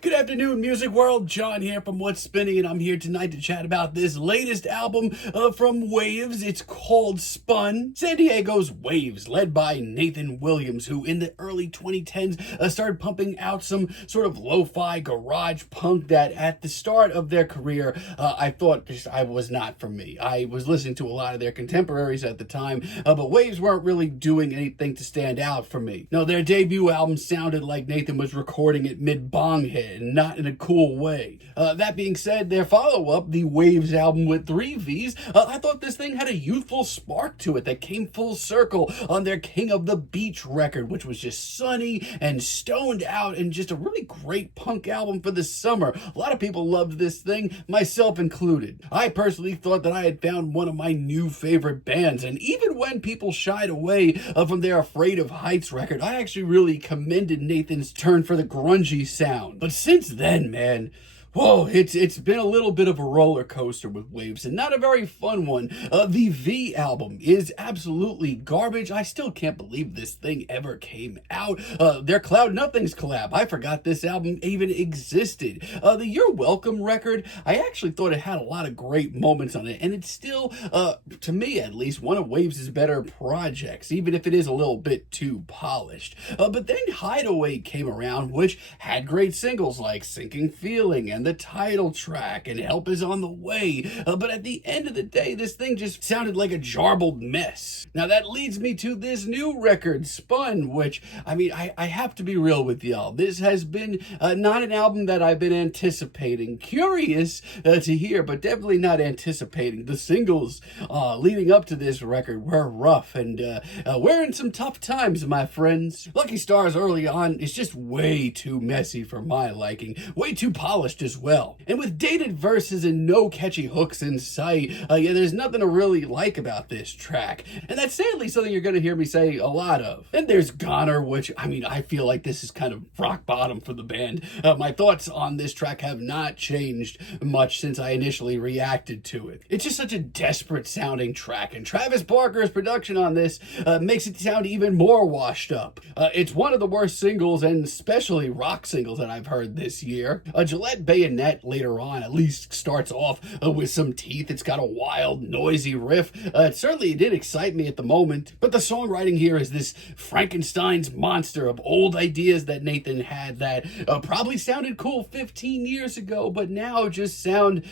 Good afternoon, music world. John here from What's Spinning, and I'm here tonight to chat about this latest album from Wavves. It's called Spun. San Diego's Wavves, led by Nathan Williams, who in the early 2010s started pumping out some sort of lo-fi garage punk that at the start of their career, I thought I was not for me. I was listening to a lot of their contemporaries at the time, but Wavves weren't really doing anything to stand out for me. No, their debut album sounded like Nathan was recording it mid-bong hit, and not in a cool way. That being said, their follow-up, the Wavves album with 3 V's, I thought this thing had a youthful spark to it that came full circle on their King of the Beach record, which was just sunny and stoned out and just a really great punk album for the summer. A lot of people loved this thing, myself included. I personally thought that I had found one of my new favorite bands, and even when people shied away from their Afraid of Heights record, I actually really commended Nathan's turn for the grungy sound. But since then, man, whoa, it's been a little bit of a roller coaster with Wavves, and not a very fun one. The V album is absolutely garbage. I still can't believe this thing ever came out. Their Cloud Nothings collab, I forgot this album even existed. The You're Welcome record, I actually thought it had a lot of great moments on it, and it's still, to me at least, one of Wavves' better projects, even if it is a little bit too polished. But then Hideaway came around, which had great singles like Sinking Feeling and the title track and Help Is On The Way, but at the end of the day, this thing just sounded like a jarbled mess. Now that leads me to this new record, Spun, which, I have to be real with y'all. This has been not an album that I've been anticipating. Curious to hear, but definitely not anticipating. The singles leading up to this record were rough, and we're in some tough times, my friends. Lucky Stars early on is just way too messy for my liking, way too polished as well. And with dated verses and no catchy hooks in sight, there's nothing to really like about this track. And that's sadly something you're going to hear me say a lot of. Then there's Goner, which, I feel like this is kind of rock bottom for the band. My thoughts on this track have not changed much since I initially reacted to it. It's just such a desperate sounding track, and Travis Barker's production on this makes it sound even more washed up. It's one of the worst singles, and especially rock singles, that I've heard this year. Gillette Bayonet later on at least starts off with some teeth. It's got a wild, noisy riff. It certainly did excite me at the moment, but the songwriting here is this Frankenstein's monster of old ideas that Nathan had that probably sounded cool 15 years ago, but now just sound,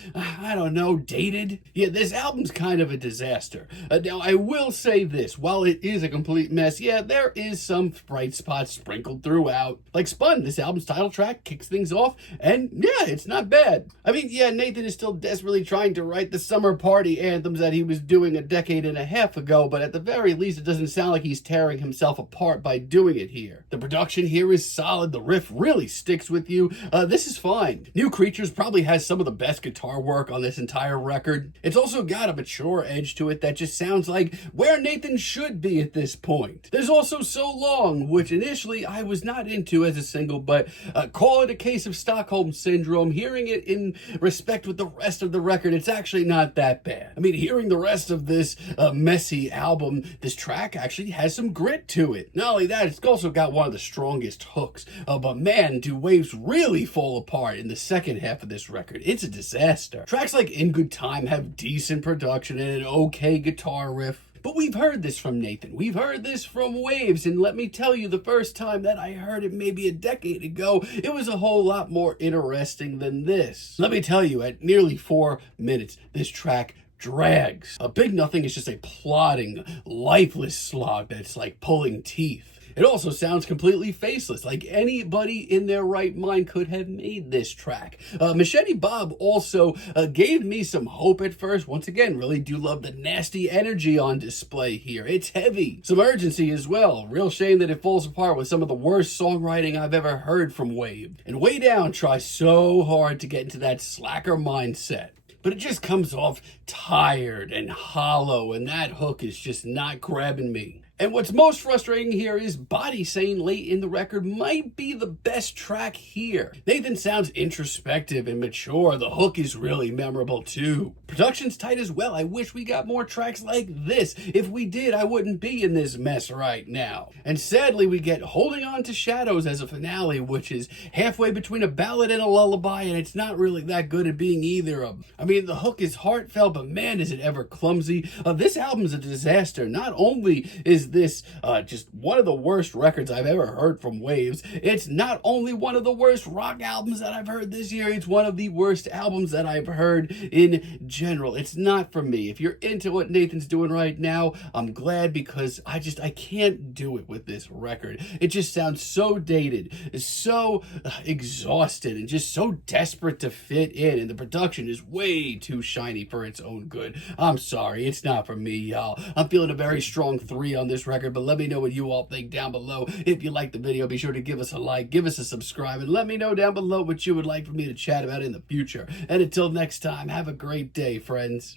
dated. Yeah, this album's kind of a disaster. Now, I will say this, while it is a complete mess, there is some bright spots sprinkled throughout. Like Spun, this album's title track kicks things off, and it's not bad. Nathan is still desperately trying to write the summer party anthems that he was doing a decade and a half ago, but at the very least, it doesn't sound like he's tearing himself apart by doing it here. The production here is solid. The riff really sticks with you. This is fine. New Creatures probably has some of the best guitar work on this entire record. It's also got a mature edge to it that just sounds like where Nathan should be at this point. There's also So Long, which initially I was not into as a single, but call it a case of Stockholm Syndrome. Hearing it in respect with the rest of the record, it's actually not that bad. Hearing the rest of this messy album, this track actually has some grit to it. Not only that, it's also got one of the strongest hooks, but man, do Wavves really fall apart in the second half of this record. It's a disaster. Tracks like In Good Time have decent production and an okay guitar riff. But we've heard this from Nathan. We've heard this from Wavves, and let me tell you, the first time that I heard it maybe a decade ago, it was a whole lot more interesting than this. Let me tell you, at nearly 4 minutes, this track drags. A Big Nothing is just a plodding, lifeless slog that's like pulling teeth. It also sounds completely faceless, like anybody in their right mind could have made this track. Machete Bob also gave me some hope at first. Once again, really do love the nasty energy on display here. It's heavy. Some urgency as well. Real shame that it falls apart with some of the worst songwriting I've ever heard from Wavve. And Way Down tries so hard to get into that slacker mindset, but it just comes off tired and hollow, and that hook is just not grabbing me. And what's most frustrating here is Body Sane late in the record might be the best track here. Nathan sounds introspective and mature. The hook is really memorable too. Production's tight as well. I wish we got more tracks like this. If we did, I wouldn't be in this mess right now. And sadly, we get Holding On to Shadows as a finale, which is halfway between a ballad and a lullaby, and it's not really that good at being either of them. I mean, the hook is heartfelt, but man, is it ever clumsy. This album's a disaster. Not only is this just one of the worst records I've ever heard from Wavves, it's not only one of the worst rock albums that I've heard this year, it's one of the worst albums that I've heard in general. It's not for me. If you're into what Nathan's doing right now, I'm glad, because I can't do it with this record. It just sounds so dated, so exhausted, and just so desperate to fit in, and the production is way too shiny for its own good. I'm sorry, it's not for me, y'all. I'm feeling a very strong 3 on this record, but let me know what you all think down below. If you liked the video, be sure to give us a like, give us a subscribe, and let me know down below what you would like for me to chat about in the future. And until next time, have a great day, friends.